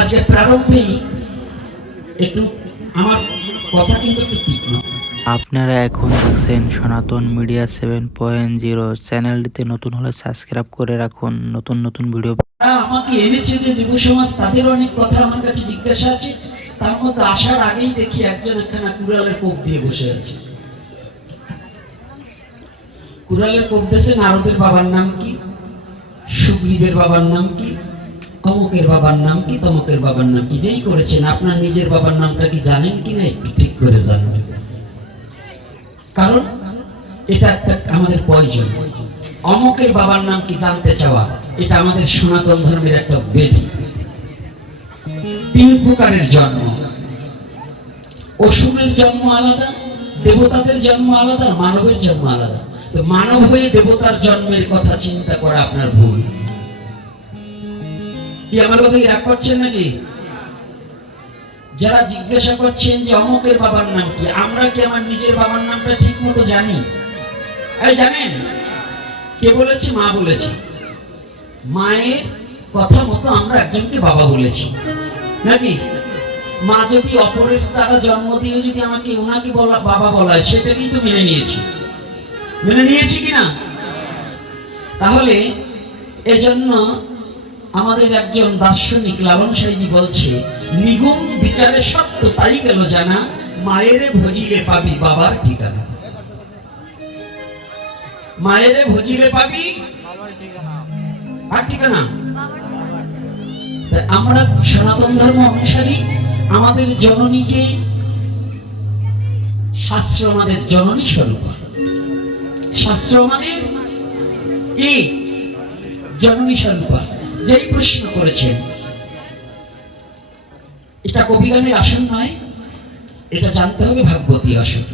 আজকে প্রারম্ভেই একটু আমার কথা কিন্তু একটু তীক্ষ্ণ আপনারা এখন দেখছেন সনাতন মিডিয়া সেভেন পয়েন্ট জিরো। চ্যানেলটিতে নতুন হলে সাবস্ক্রাইব করে রাখুন। নতুন নতুন ভিডিও আমাকে এনেছে যে যুব সমাজ তাদের অনেক কথা আমার কাছে জিজ্ঞাসা আছে। তার মধ্যে আসার আগেই দেখি একজন একখানা কুড়ালের কোপ দিয়ে বসে আছে। কুড়ালের কোপ দেশে নারদের বাবার নাম কি? সুগ্রীবের বাবার নাম কি? অমুকের বাবার নাম কি? তমকের বাবার নাম কি? যেই করেছেন, আপনার নিজের বাবার নামটা কি জানেন কি না? একটু ঠিক করে জানবেন। কারণ এটা একটা আমাদের প্রয়োজন। অমকের বাবার নাম কি জানতে চাওয়া? এটা আমাদের সনাতন ধর্মের একটা বেদি। তিন প্রকারের জন্ম। অসুরের জন্ম আলাদা, দেবতাদের জন্ম আলাদা, মানবের জন্ম আলাদা। তো মানব হয়ে দেবতার জন্মের কথা চিন্তা করা আপনার ভুল। কি আমার কথা রাগ করছেন নাকি? যারা জিজ্ঞাসা করছেন যে অমুকের বাবার নাম কি, আমরা কি আমার নিজের বাবার নামটা ঠিক মতো জানি? এই জানেন, কে বলেছে, মা বলেছে। মায়ের কথা মতো আমরা একজনকে বাবা বলেছি। নাকি? মা যদি অপরের তারা জন্ম দিয়ে যদি আমাকে ওনাকে বলা, বাবা বলা হয় সেটাকেই তো মেনে নিয়েছি। মেনে নিয়েছি কিনা তাহলে এজন্য আমাদের একজন দার্শনিক লালন সাইজি বলছে নিগম বিচারে সত্য তাই গেল জানা মায়েরে ভজিলে পাবি বাবার ঠিকানা। মায়েরে ভজিলে পাবি আর ঠিকানা। আমরা সনাতন ধর্ম অনুসারী আমাদের জননীকে শাস্ত্র আমাদের জননী স্বরূপ। শাস্ত্র আমাদের কি? জননী স্বরূপা। যেই প্রশ্ন করেছেন, এটা কবিগানের আসন নয়, এটা জানতে হবে ভাগবতী আসন।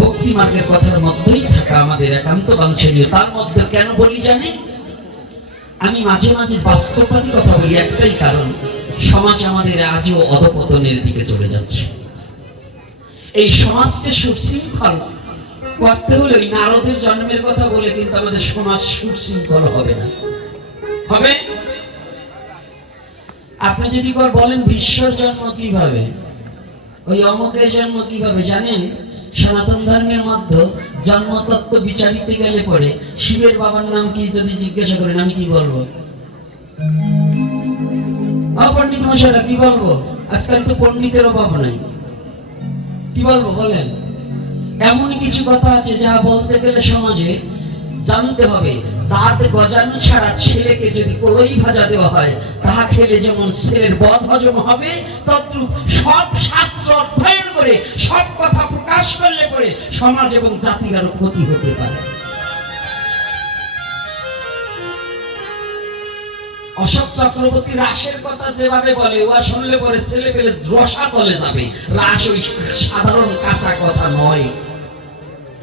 ভক্তি মার্গের কথার মধ্যেই থাকা আমাদের একান্ত বাঞ্ছনীয়, তার মধ্যে কেন বলি জানেন? আমি মাঝে মাঝে বাস্তববাদী কথা বলি, একটাই কারণ, সমাজ আমাদের আজও অধপতনের দিকে চলে যাচ্ছে। এই সমাজকে সুশৃঙ্খল করতে হলে ওই নারদের জন্মের কথা বলে কিন্তু আমাদের সমাজ সুশৃঙ্খল হবে না। হবে? আপনি যদি বলেন বিশ্বর জন্ম কীভাবে, ওই অমকের জন্ম কীভাবে, জানেন? সনাতন ধর্মের মধ্যে জন্মতত্ত্ব বিচারিতে গেলে পরে শিবের বাবার নাম কি যদি জিজ্ঞাসা করেন, আমি কি বলব? পণ্ডিত মশাইরা, কি বলব? আজকাল তো পণ্ডিতের অভাব নাই। কি বলব, বলেন? এমনই কিছু কথা আছে যা বলতে গেলে সমাজে জানতে হবে। দাঁত গজানো ছাড়া ছেলেকে যদি কলই ভাজা দেওয়া হয়, তাহা খেলে যেমন ছেলের হজম হবে সব শাস্ত্র অধ্যয়ন করে, সব কথা প্রকাশ করলে পরে সমাজ এবং জাতির আরও ক্ষতি হতে পারে। অশোক চক্রবর্তী রাসের কথা যেভাবে বলে ওয়া শুনলে পরে ছেলে পেলে রসা তলে যাবে। রাস ওই সাধারণ কাঁচা কথা নয়।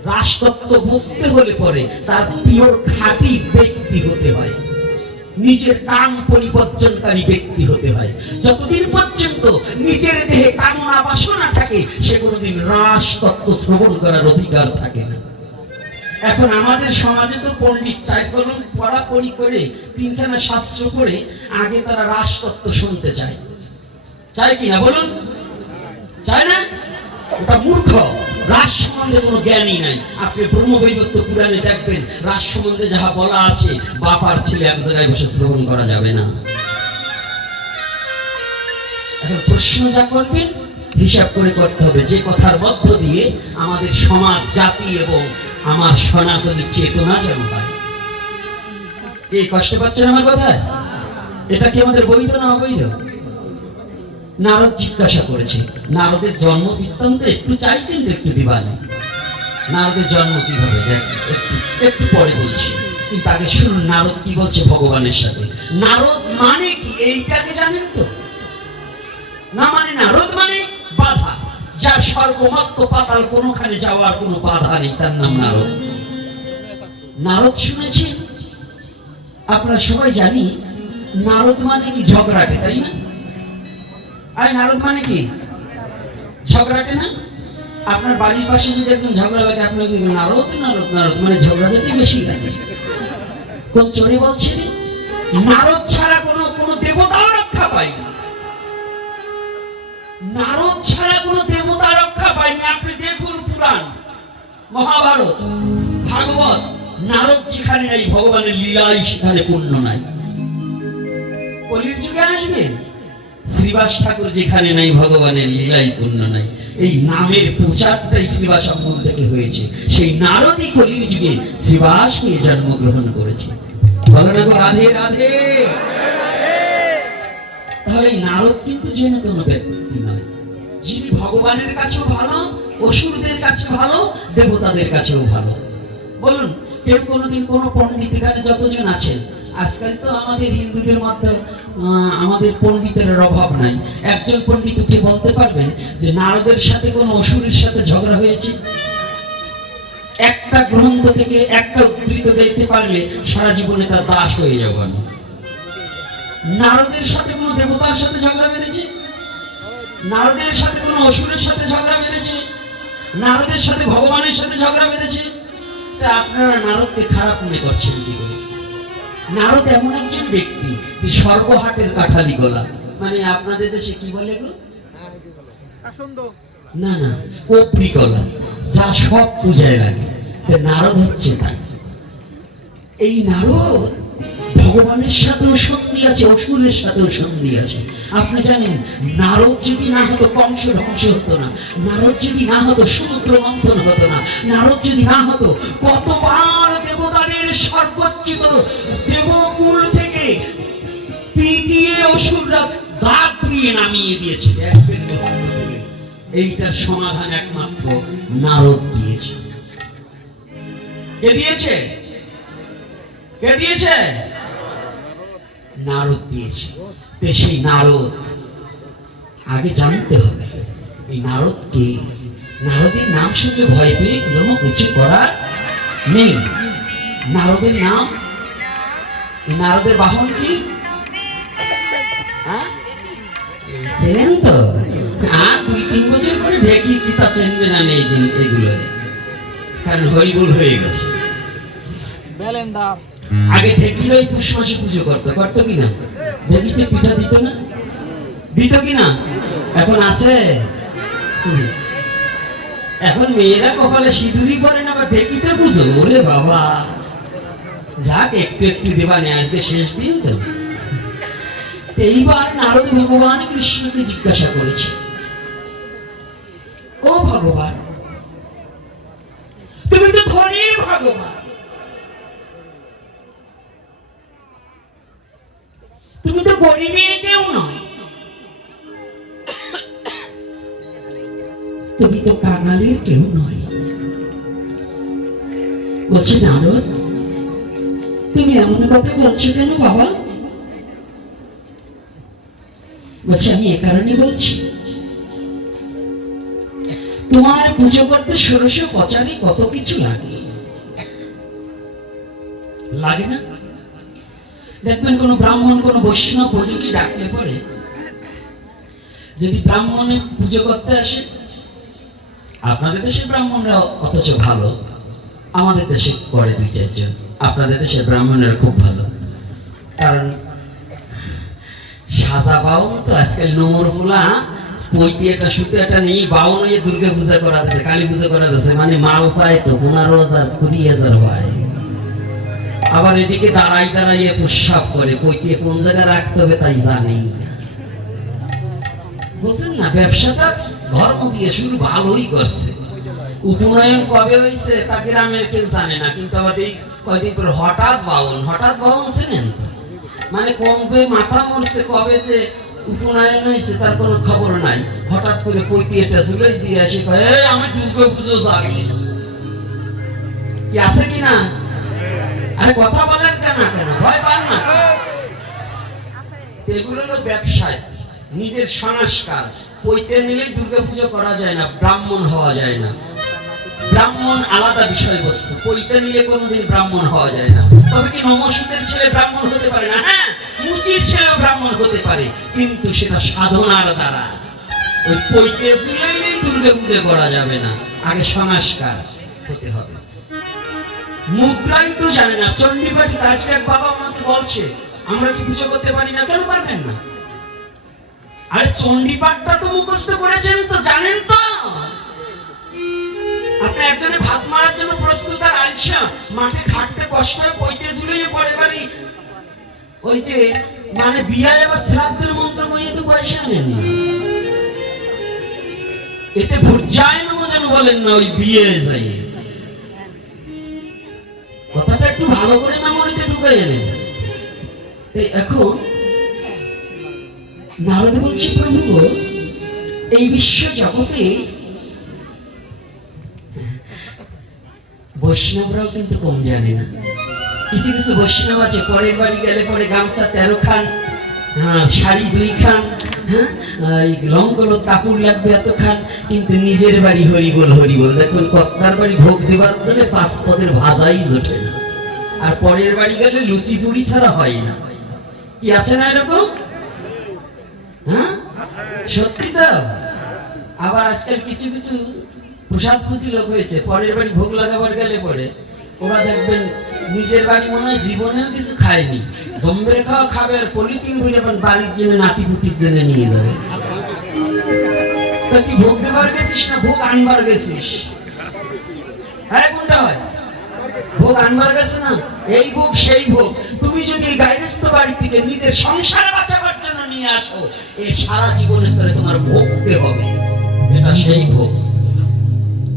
রাষ্ট্রত্ব বুঝতে হলে পরে তার পিওর খাঁটি ব্যক্তি হতে হয়। নিজের কাম পরিবর্তনকারী ব্যক্তি হতে হয়। যতদিন পর্যন্ত নিজের দেহে কামনা বাসনা থাকে, সে কোনোদিন রাষ্ট্রত্ব শ্রবণ করার অধিকার থাকে না। এখন আমাদের সমাজে তো পণ্ডিত চাই কলম পড়াপড়ি করে তিনখানা শাস্ত্র করে আগে তারা রাষ্ট্রত্ব শুনতে চায়। চায় কিনা বলুন? চায় না? ওটা মূর্খ। রাস সম্বন্ধে কোনো জ্ঞানই নাই। আপনি ব্রহ্মবৈবত্য পুরাণে দেখবেন রাস সম্বন্ধে যাহা বলা আছে, বাপার ছেলে এক জায়গায় বসে শ্রবণ করা যাবে না। এখন প্রশ্ন যা করবেন, হিসাব করে করতে হবে। যে কথার মধ্য দিয়ে আমাদের সমাজ, জাতি এবং আমার সনাতনী চেতনা যেন পায় এই কষ্ট পাচ্ছেন আমার কথায়? এটা কি আমাদের বৈধ না অবৈধ? নারদ জিজ্ঞাসা করেছে, নারদের জন্ম বৃত্তান্ত একটু চাইছেন একটু দিবানে? নারদের জন্ম কীভাবে? দেখ, একটু একটু পরে বলছি। কিন্তু আগে শুনুন, নারদ কি বলছে ভগবানের সাথে? নারদ মানে কি? এইটাকে জানেন তো? না মানে নারদ মানে বাধা, যার সর্বমত্ত পাতাল কোনোখানে যাওয়ার কোনো বাধা নেই, তার নাম নারদ। নারদ শুনেছেন আপনারা সবাই জানি, নারদ মানে কি ঝগড়াটে, তাই না? আই নারদ মানে কি? ঝগড়াটে না? আপনার বাড়ির পাশে যদি একজন ঝগড়া লাগে, আপনার নারদ নারদ নারদ? মানে ঝগড়া যেতে বেশি লাগে। কোন চোরে বলছে? নারদ ছাড়া কোনো কোনো দেবতাও রক্ষা পায় না নারদ ছাড়া কোনো দেবতা রক্ষা পায়নি। আপনি দেখুন পুরাণ, মহাভারত, ভাগবত। নারদ যেখানে নাই, ভগবানের লীলাই সেখানে পূর্ণ নাই। কলির যুগে আসবে? শ্রীবাস ঠাকুর যেখানে নাই, ভগবানের লীলাই পূর্ণ নাই। এই নামের প্রচারটাই শ্রীবাস অঙ্গন থেকে হয়েছে। সেই নারদই কলির যুগে শ্রীবাস নিয়ে জন্মগ্রহণ করেছে। রাধে রাধে। তাহলে নারদ কিন্তু যেন কোনো ব্যক্তি নয়। যিনি ভগবানের কাছেও ভালো, অসুরদের কাছে ভালো, দেবতাদের কাছেও ভালো। বলুন, কেউ কোনোদিন কোনো পণ্ডিত এখানে যতজন আছেন আজকাল তো আমাদের হিন্দুদের মধ্যে আমাদের পণ্ডিতের অভাব নাই। একজন পণ্ডিত উঠে বলতে পারবেন যে নারদের সাথে কোনো অসুরের সাথে ঝগড়া হয়েছে? একটা গ্রন্থ থেকে একটা উদ্ধৃত দেখতে পারলে সারা জীবনে তার দাস হয়ে যাব আমি। নারদের সাথে কোনো দেবতার সাথে ঝগড়া বেঁধেছে? নারদের সাথে কোনো অসুরের সাথে ঝগড়া বেঁধেছে? নারদের সাথে ভগবানের সাথে ঝগড়া বেঁধেছে? তা আপনারা নারদকে খারাপ মনে করছেন কি করে? নারদ এমন একজন ব্যক্তি যে সর্বহাটের কাঠালি গোলা মানে আপনাদের দেশে কি বলে গো? না না কোপরি গলা যা সব পূজায় লাগে। নারদ হচ্ছে তাই এই নারদ ভগবানের সাথেও সন্ধি আছে অসুরের সাথেও সন্ধি আছে। আপনি জানেন নারদ যদি না হতো কংস ধ্বংস হতো না নারদ যদি না হতো সমুদ্র মন্থন হতো না নারদ যদি না হতো কতবার অসুররা দাঁত দিয়ে নামিয়ে দিয়েছে। একবের গন্ধ তুলে। এইটার সমাধান একমাত্র নারদ দিয়েছে। কে দিয়েছে? কে দিয়েছে? নারদ দিয়েছে। সেই নারদ, আগে জানতে হবে, এই নারদ কে? নারদের নাম শুনলে ভয় পেয়ে কোনো কিছু করার নেই। নারদের নাম নারদের বাহন কি? চেনেন তো? আর দুই তিন বছর পরে ঢেকি কিতা চেনবে না এই এগুলো? কারণ হরিবুল হয়ে গেছে। আগে ঢেকির ওই পুষ মাসে পুজো করতো করতো কিনা ঢেকিতে পিঠা দিত না? দিত কিনা এখন আছে? এখন মেয়েরা কপালে সিঁদুরি করে না বা ঢেকিতে পুজো? ওরে বাবা। যাক একটু একটু দেবা নেই আজকে শেষ দিন তো। এইবার নারদ ভগবান কৃষ্ণকে জিজ্ঞাসা করেছে, ও ভগবান, তুমি তো ধনীর ভগবান। তুমি তো গরিবের কেউ নয়। তুমি তো কাঙালের কেউ নয়। বলছে, নারদ, তুমি এমন কথা বলছো কেন বাবা? বলছে, আমি এ কারণে বলছি। তোমার পুজো করতে কত কিছু লাগে? লাগে না? দেখবেন ব্রাহ্মণ বৈষ্ণব ডাকলে পরে যদি ব্রাহ্মণে পুজো করতে আসে, আপনাদের দেশে ব্রাহ্মণরা অথচ ভালো। আমাদের দেশে করে দুই চারজন। আপনাদের দেশে ব্রাহ্মণেরা খুব ভালো। কারণ সাজা বাউন তো আজকাল নোমর ফুলা পৈতি একটা একটা বাউন হয়ে দুর্গা পূজা করা কালী পূজা করা মানে মাল পায় তো, পনেরো হাজার, কুড়ি হাজার হয়। আবার এদিকে দাঁড়াই দাঁড়াইয়ে প্রস্রাব করে পৈতিয়ে কোন জায়গায় রাখতে হবে তাই জানেই না। বুঝছেন না, ব্যবসাটা ধর্ম দিয়ে শুরু, ভালোই করছে। উপনয়ন কবে হয়েছে তা গ্রামের কেউ জানে না, কিন্তু এই কয়দিন পরে হঠাৎ বাউন হঠাৎ বাউন ছিলেন তো? মানে কমবে মাথা মরছে কবে যে উপনয়ন হয়েছে, তার কোনো খবর নাই। হঠাৎ করে পৈতি একটা চুলাই দিয়ে আসে আমি দুর্গা পুজো যাবি। কি আছে কি না? আরে কথা বলেন কেন কেন? ভয় পান না। এগুলো হলো ব্যবসায়, নিজের সংস্কার। পৈতে নিলে দুর্গা পুজো করা যায় না, ব্রাহ্মণ হওয়া যায় না। ব্রাহ্মণ আলাদা বিষয়বস্তু। পৈতে নিলে কোনোদিন ব্রাহ্মণ হওয়া যায় না। তবে কি নমস্কারের ছেলে ব্রাহ্মণ হতে পারে না? হ্যাঁ মুচির ছেলেও ব্রাহ্মণ হতে পারে, কিন্তু সেটা সাধনার দ্বারা। ওই পৈতে দুর্গা পুজো করা যাবে না। আগে সংস্কার হতে হবে। মুদ্রাই তো জানে না। চণ্ডীপাটি আজকে বাবা আমাকে বলছে, আমরা কি পুজো করতে পারি না? কেন পারবেন না? আরে চণ্ডীপাঠটা তো মুখস্থ করেছেন তো, জানেন তো। আপনি একজনে ভাত মারার জন্য প্রস্তুত আর আলসা মাঠে খাটতে কষ্ট হয় ঝুলিয়ে পরে বাড়ি। ওই যে মানে শ্রাদ্ধের মন্ত্র কইয়ে তো পয়সা নেন এতে যেন বলেন না, ওই বিয়ে যাই কথাটা একটু ভালো করে মেমোরিতে ঢুকাইয়ে নেন তো এখন, নারদ প্রভু এই বিশ্ব জগতে বৈষ্ণবরাও কিন্তু কম জানে না। কিছু কিছু বৈষ্ণব আছে পরের বাড়ি গেলে পরে গামছা তেরো খান হ্যাঁ, শাড়ি দুই খান হ্যাঁ লঙ্গল কাপড় লাগবে এত খান কিন্তু নিজের বাড়ি হরিবল হরিবল দেখুন কত্তার বাড়ি ভোগ দেবার বদলে পাঁচ পদের ভাজাই জোটে না। আর পরের বাড়ি গেলে লুচি পুরি ছাড়া হয় না। কি আছে না এরকম? হ্যাঁ? সত্যি তো? আবার আজকাল কিছু কিছু প্রসাদ খুঁজি লোক হয়েছে, পরের বাড়ি ভোগ লাগাবার গেলে পরে। ওরা দেখবেন নিজের বাড়ি মনে হয় জীবনেও কিছু খায়নি। জম্বের খাওয়া খাবে আর পলিথিন বই এখন বাড়ির জন্য নাতি পুতির জন্য নিয়ে যাবে। তুই ভোগ দেবার গেছিস না? ভোগ আনবার গেছিস। হ্যাঁ কোনটা হয়? ভোগ আনবার গেছে না? এই ভোগ, সেই ভোগ। তুমি যদি গাইরস্থ বাড়ি থেকে নিজের সংসার বাঁচাবার জন্য নিয়ে আসো এই সারা জীবনে ধরে তোমার ভোগতে হবে। এটা সেই ভোগ।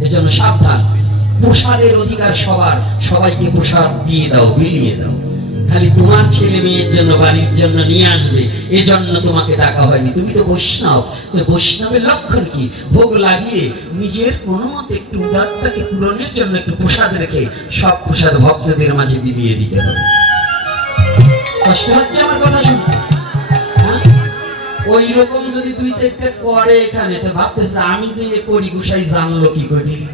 এজন্য সাবধান। প্রসাদের অধিকার সবার। সবাইকে প্রসাদ দিয়ে দাও, বিলিয়ে দাও। খালি তোমার ছেলে মেয়ের জন্য, বাড়ির জন্য নিয়ে আসবে। এজন্য তোমাকে ডাকা হয়নি। তুমি তো বৈষ্ণব। তো বৈষ্ণবের লক্ষণ কি? ভোগ লাগিয়ে নিজের কোনো মতে একটু উদারটাকে পূরণের জন্য একটু প্রসাদ রেখে সব প্রসাদ ভক্তদের মাঝে বিলিয়ে দিতে হবে। কষ্ট হচ্ছে আমার কথা শুনতে? ওই রকম যদি দুই চারটে করে এখানে, তো ভাবতেছে আমি যে এ করি, গুসাই জানলো কি করি?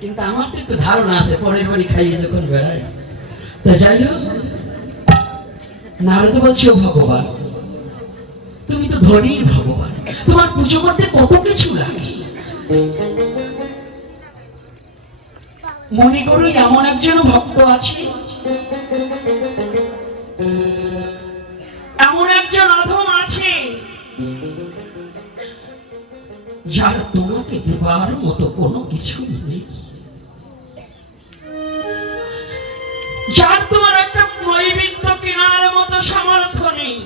কিন্তু আমার তো একটু ধারণা আছে, পরের বাড়ি খাইয়ে যখন বেড়ায়। তা যাই হোক, নারদ বলছে, "ও ভগবান, তুমি তো ধনীর ভগবান, তোমার পুজো করতে কত কিছু লাগে? মনে করো, এমন একজন ভক্ত আছে দেবার মতো কোনো কিছু নেই। যার তোমার একটা নৈবেদ্য কেনার মতো সামর্থ্য নেই।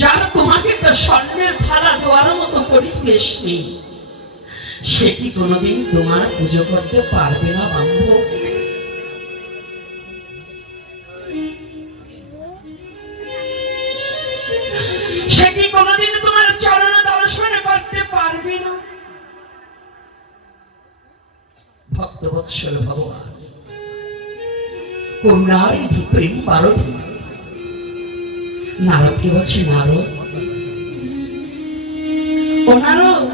যার তোমাকে একটা স্বর্ণের থালা দেওয়ার মতো পরিবেশ নেই। সে কি কোনোদিন তোমার পুজো করতে পারবে না, বান্ধব? ভক্ত বৎসল ভগবান করুণার নিধি প্রেম নারদকে বলছে, নারদ, ও নারদ,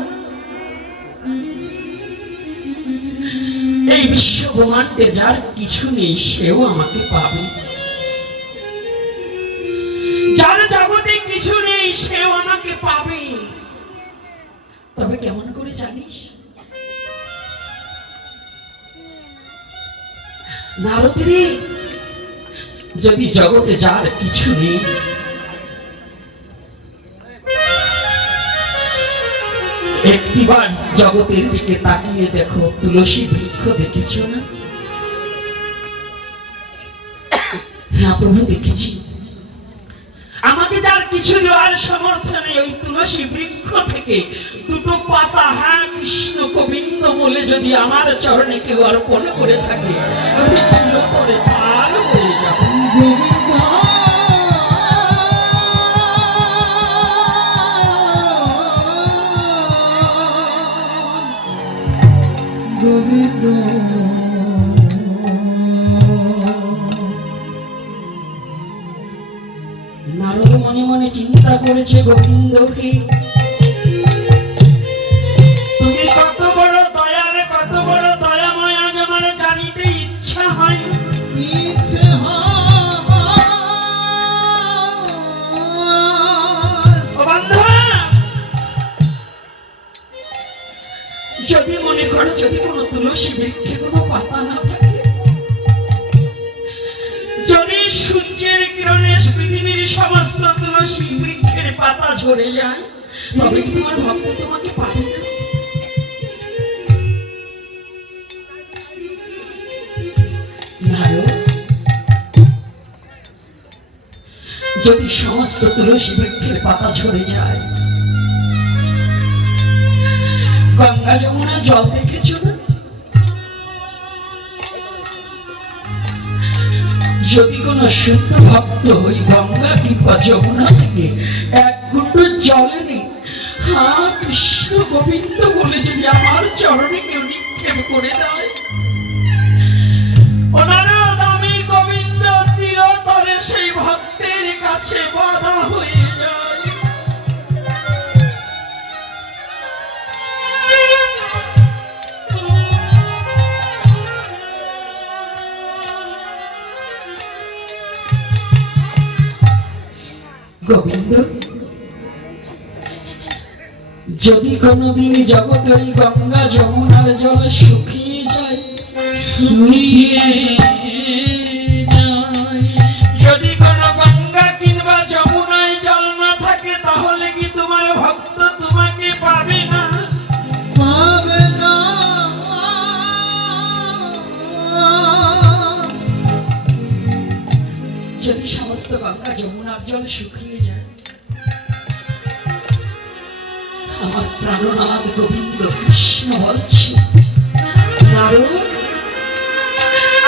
এই বিশ্ব ব্রহ্মাণ্ডে যার কিছু নেই, সেও আমাকে পাবে। নারদরে যদি জগতে যার কিছু নেই, একটিবার জগতের দিকে তাকিয়ে দেখো, তুলসী বৃক্ষ দেখেছ না? হ্যাঁ প্রভু দেখেছি। কিছু দেওয়ার সমর্থ নেই। ওই তুলসী বৃক্ষ থেকে দুটো পাতা হ্যাঁ কৃষ্ণ গোবিন্দ বলে যদি আমার চরণে কেউ অর্পণ করে থাকে, আমি চিরতরে তার হয়ে যাব। নারদ মনে চিন্তা করেছে গোবিন্দকে। তুমি কত বড় দয়াল কত বড় দয়াময় আজ আমার জানিতে ইচ্ছা হয়। যদি মনে করো যদি কোনো তুলসী বৃক্ষে কোনো পাতা না তুলসী বৃক্ষের পাতা ঝরে যায়। তবে কি তোমার ভক্ত তোমাকে পাবে না? যদি সমস্ত তুলসী বৃক্ষের পাতা ঝরে যায়, গঙ্গা যমুনা জল দেখেছ? যদি কোন শুদ্ধ ভক্ত হই, গঙ্গা কিংবা যমুনা থেকে এক গুণ্ড জলে নেই। হা, কৃষ্ণ গোবিন্দ বলে যদি আমার চরণে কেউ নিক্ষেপ করে দেয় গোবিন্দ। যদি কোনোদিন জগতের গঙ্গা যমুনার জল শুকিয়ে যায় শুকিয়ে যদি কোনো গঙ্গা কিংবা যমুনায় জল না থাকে তাহলে কি তোমার ভক্ত তোমাকে পাবে না? পাবে না। যদি সমস্ত গঙ্গা যমুনার জল শুকিয়ে আমার প্রাণনাথ গোবিন্দ কৃষ্ণ বলছে।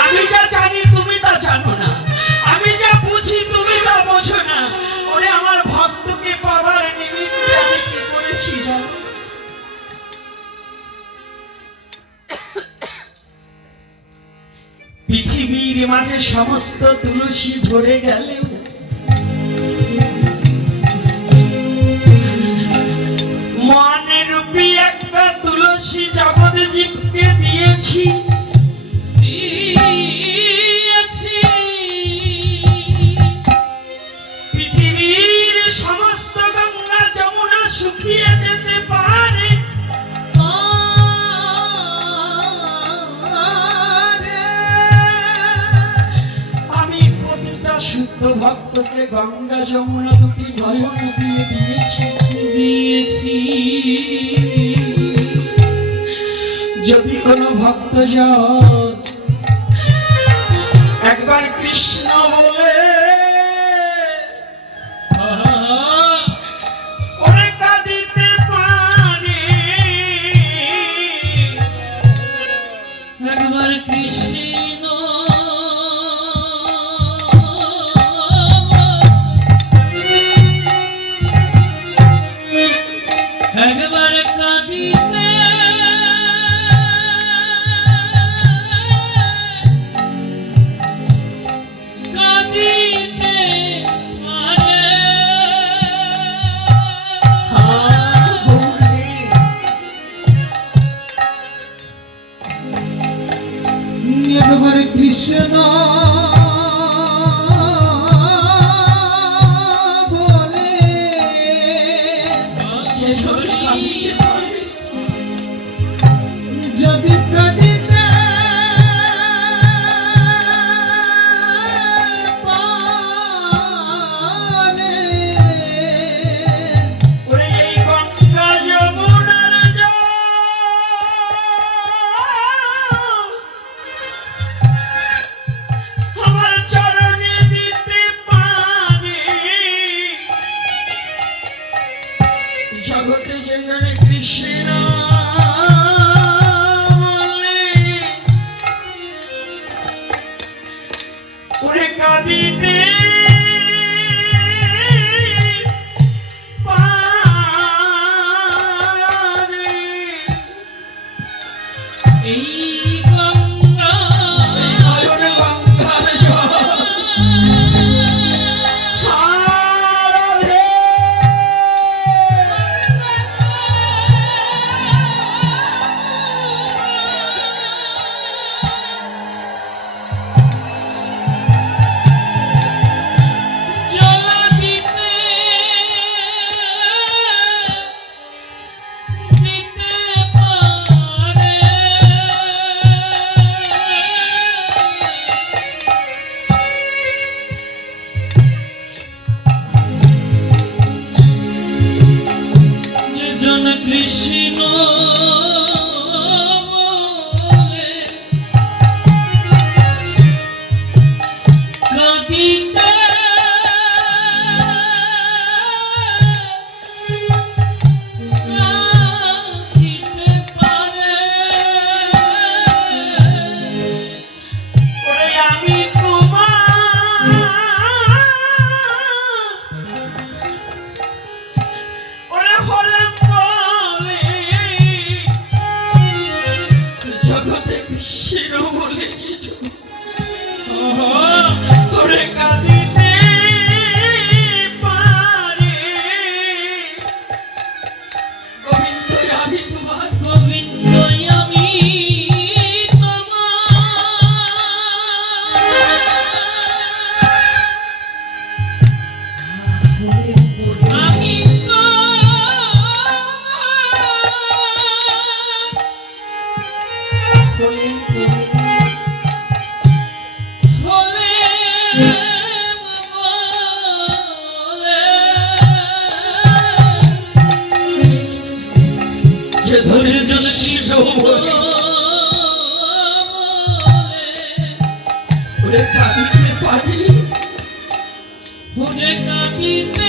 আমি যা জানি তুমি তা জানো না। আমি যা বুঝি তুমি তা বোঝো না। ওরে আমার ভক্তকে পাবার নিমিত্তে আমি কি করেছি জানো? পৃথিবীর মাঝে সমস্ত তুলসী ঝরে গেলেও মনে রূপী একটা তুলসী জগৎজীবকে দিয়েছি। দিয়েছি। পৃথিবীর সমস্ত গঙ্গা যমুনা শুকিয়ে ভক্তকে গঙ্গা যমুনা দুটি নয়ন দিয়ে দিয়েছি দিয়েছি। যদি কোনো ভক্ত একবার কাঁদিতে কাঁদিতে বেঁচেছ ওরে কাঁদে। ওরে কাঁদিতে পারি ওরে কাঁদিতে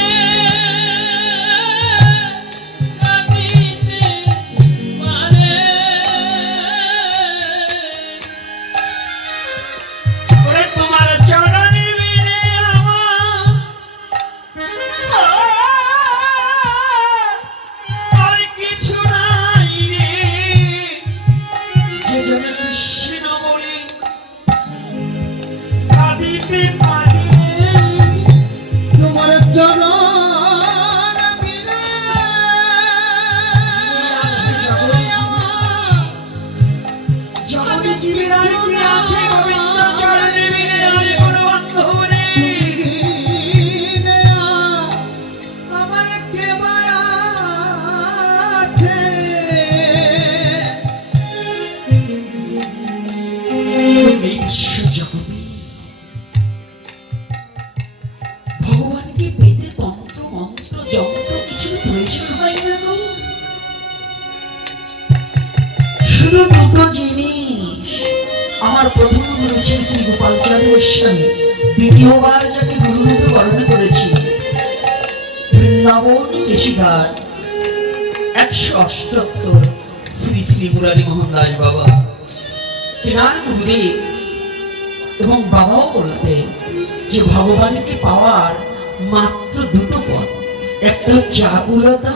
একটা হচ্ছে আকুলতা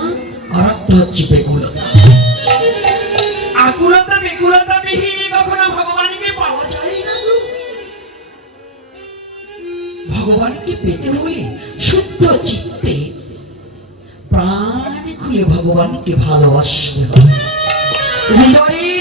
আর একটা হচ্ছে বেকুলতা। আকুলতা বেকুলতা বিহীনে কখনো ভগবানকে পাওয়া যায় না ভগবানকে পেতে হলে শুদ্ধ চিত্তে প্রাণ খুলে ভগবানকে ভালোবাসতে হবে। হৃদয়ের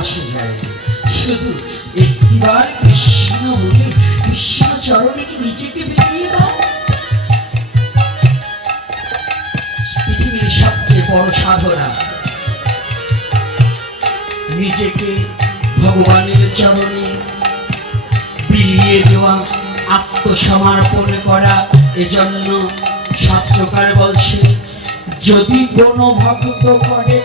আসে যায় শুধু একটিবার কৃষ্ণ বলে, কৃষ্ণ চরণে কি নিজেকে বেরিয়ে দাও? পৃথিবীর সবচেয়ে বড় সাধনা। নিজেকে ভগবানের চরণে বিলিয়ে দেওয়া, আত্মসমর্পণ করা, এজন্য শাস্ত্রকার বলছে, যদি কোনো ভক্ত করে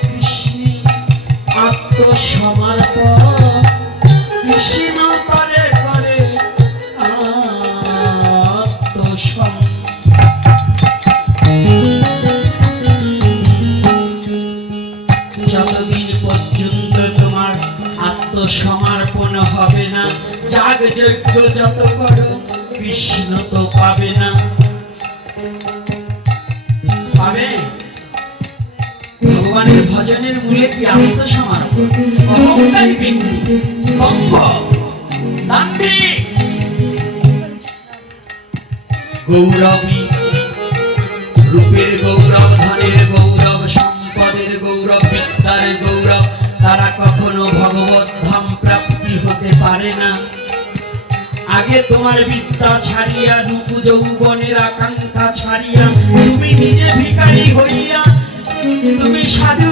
আত্মসমর্পণ হবে না যাগ যত করো তো পাবে? না পাবে ভগবানের ভজনের মূলে কি আত্মসমর্পণ গৌরবী। রূপের গৌরব, ধনের গৌরব, সম্পদের গৌরব, বিদ্যার গৌরব, তারা কখনো ভগবত ধাম প্রাপ্তি হতে পারে না। আগে তোমার বিদ্যা ছাড়িয়া, রূপ যৌবনের আকাঙ্ক্ষা ছাড়িয়া, তুমি নিজে ভিখারি হইয়া, তুমি সাধু